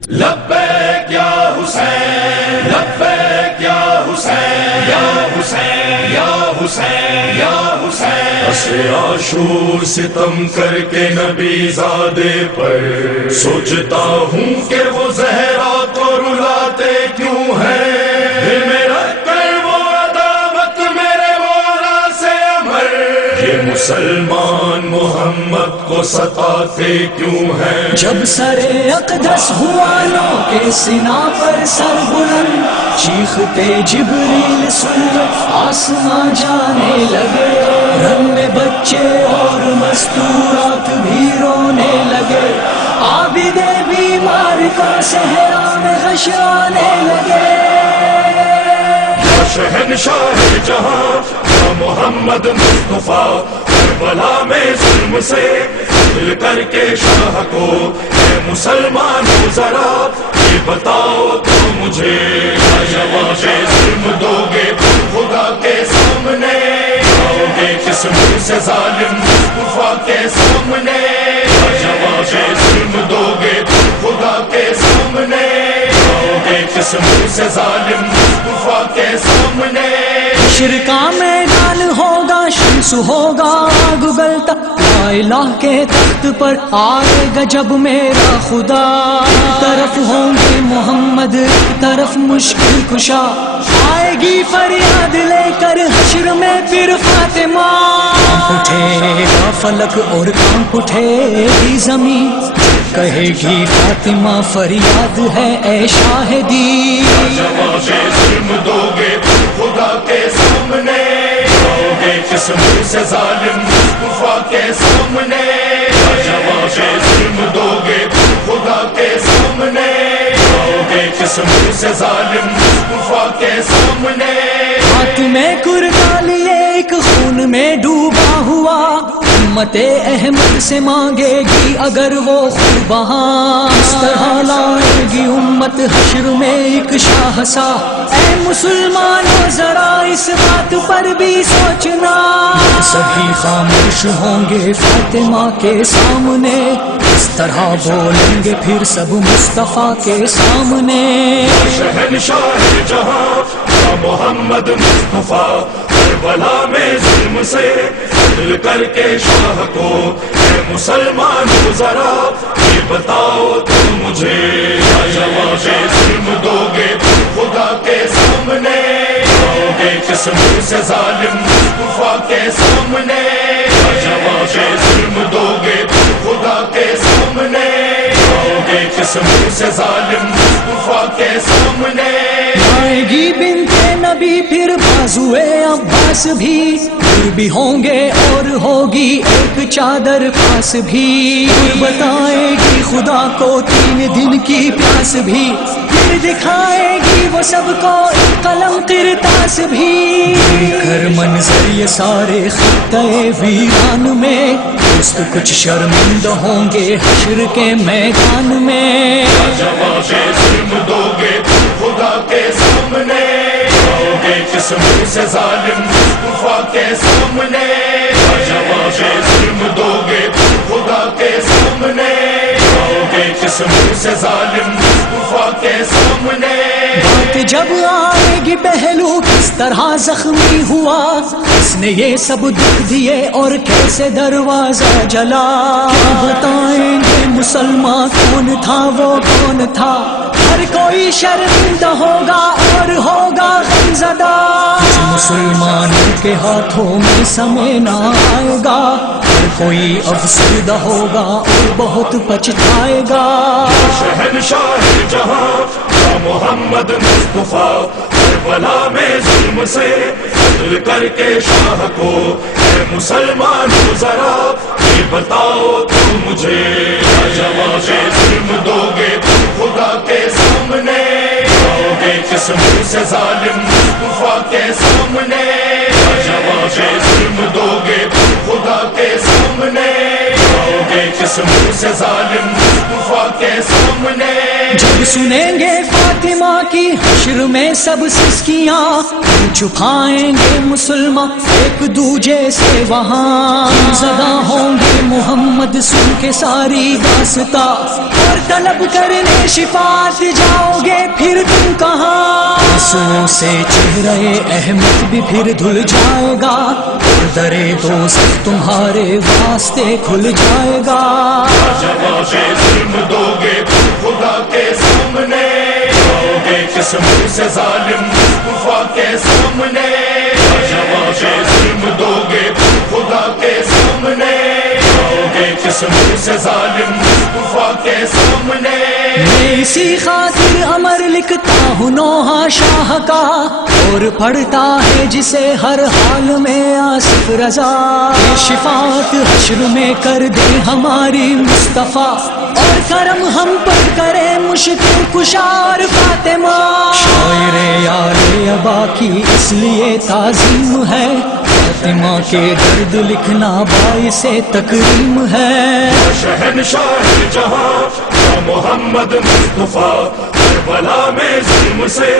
لبیک یا حسین لبیک یا حسین یا حسین یا حسین یا حسین اسے عاشور ستم کر کے نبی زادے پر سوچتا ہوں کہ وہ زہرا کو رلاتے کیوں ہیں دل میں رکھ کر وہ عداوت میرے مولا سے امر یہ مسلمان محمد کو ستاتے کیوں ہیں جب سر اقدس ہوا نو کے سنا پر سر بلند چیختے جبریل سن آسماں جانے لگے رن میں بچے اور مستورات بھی رونے لگے عابد بیمار کو صحرا میں غشانے لگے شہنشاہ جہاں یا محمد مصطفیٰ کربلا میں ظلم سے دل کر کے شاہ کو اے مسلمانوں ذرا یہ بتاؤ تو مجھے کیا جواب ظلم دو گے خدا کے سامنے آؤ گے کس منہ سے ظالم مصطفیٰ کے سامنے کیا جواب ظلم دو گے خدا کے سامنے آؤ گے کس منہ سے ظالم مصطفیٰ کے سامنے حشر کا میدان ہوگا شمس ہوگا آگ گلتا لا الہ کے تخت پر آئے گا جب میرا خدا طرف ہوں گے محمد طرف مشکل کشا آئے گی فریاد لے کر حشر میں پھر فاطمہ اٹھے گا فلک اور کانپ اٹھے گی زمین کہے گی فاطمہ فریاد ہے اے شاہدی جواب ظلم دو گے خدا کے سامنے آؤ گے کس منہ سے ظالم مصطفیٰ کے سامنے جواب ظلم دو گے خدا کے سامنے آؤ گے کس منہ سے ظالم مصطفیٰ کے سامنے ہاتھ میں کرتا لیے ایک خون میں ڈوبا ہوا امت احمد سے مانگے گی اگر وہ خون بہاں اس طرح لائے گی امت حشر میں ایک شاہ سا اے مسلمانوں ذرا اس بات پر بھی سوچنا سبھی خاموش ہوں گے فاطمہ کے سامنے اس طرح بولیں گے پھر سب مصطفیٰ کے سامنے شہنشاہ جہاں یا محمد مصطفیٰ کربلا میں ظلم سے دل کر کے شاہ کو اے مسلمانوں ذرا یہ بتاؤ تو مجھے کیا جواب ظلم دو گے خدا کے سامنے آؤ گے کس منہ سے ظالم مصطفیٰ کے سامنے کیا جواب ظلم دو گے خدا کے سامنے آؤ گے کس منہ سے ظالم مصطفیٰ کے سامنے آئے گی بنت نبی پھر بازوئے عباس بھی ہوں گے اور ہوگی ایک چادر پاس بھی بتائے گی خدا کو 3 دن کی پیاس بھی پھر دکھائے گی وہ سب کو قلم کرتاس بھی کر منظر یہ سارے خطے ویران میں دوست کچھ شرمندہ ہوں گے حشر کے میدان میں جواب ظلم دو گے خدا کے سامنے آؤ گے کس منہ سے ظالم مصطفیٰ کے سامنے جواب ظلم دو گے خدا کے سامنے آؤ گے کس منہ سے ظالم مصطفیٰ کے سامنے بات جب آئے گی پہلو کس طرح زخمی ہوا اس نے یہ سب دکھ دیے اور کیسے دروازہ جلا بتائیں گے مسلمان کون تھا وہ کون تھا ہر کوئی شرمندہ ہوگا اور ہوگا غمزدہ مسلمانوں کے ہاتھوں میں سمے نہ آئے گا ہر کوئی افسردہ ہوگا اور بہت پچھتائے گا شہنشاہ جہاں یا محمد مصطفیٰ کربلا میں ظلم سے دل کر کے شاہ کو اے مسلمانوں ذرا یہ بتاؤ تو مجھے کیا جواب ظلم دو گے خدا کے سامنے آؤ گے کس منہ سے ظالم مصطفیٰ کے سامنے کیا جواب ظلم دو گے خدا کے سامنے آؤ گے کس منہ سے ظالم مصطفیٰ کے سامنے جب سنیں گے فاطمہ کی حشر میں سب سسکیاں، چھپائیں گے مسلمان ایک دوجے سے وہاں، زدہ ہوں گے محمد سن کے ساری داستاں، اور طلب کرنے شفاعت جاؤ گے پھر تم کہاں، آنسوؤں سے چہرہ احمد بھی پھر دھل جائے گا، اور درے دوزخ تمہارے واسطے کھل جائے گا، جواب ظلم دو گے خدا کے سامنے، جاؤ گے کس منہ سے ظالم مصطفیٰ کے سامنے، جواب ظلم دو گے خدا کے سامنے، جاؤ گے کس منہ سے ظالم مصطفیٰ کے سامنے، میں اسی خاطر امر لکھتا ہوں نوحہ شاہ کا، اور پڑھتا ہے جسے ہر حال میں آصف رضا، شفاعت حشر میں کر دے ہماری مصطفیٰ، اور کرم ہم پر کرے مشکل کشار فاطمہ، شاعر یار ابا کی اس لیے تعظیم ہے، فاطمہ کے درد لکھنا باعث تکریم ہے، شہنشاہ جہاں محمد مصطفیٰ، کربلا میں ظلم سے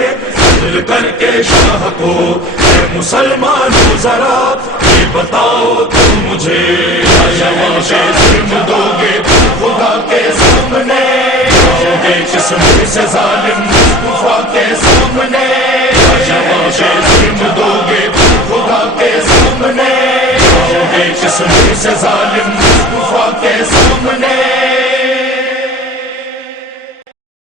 عدل کر کے شاہ کو، اے مسلمانوں ذرا یہ بتاؤ تم مجھے، جواب ظلم دو گے خدا کے سامنے، جاؤ گے کس منہ سے ظالم مصطفیٰ کے سامنے، جواب ظلم دو گے خدا کے سامنے، جاؤ گے کس منہ سے ظالم مصطفیٰ کے سامنے،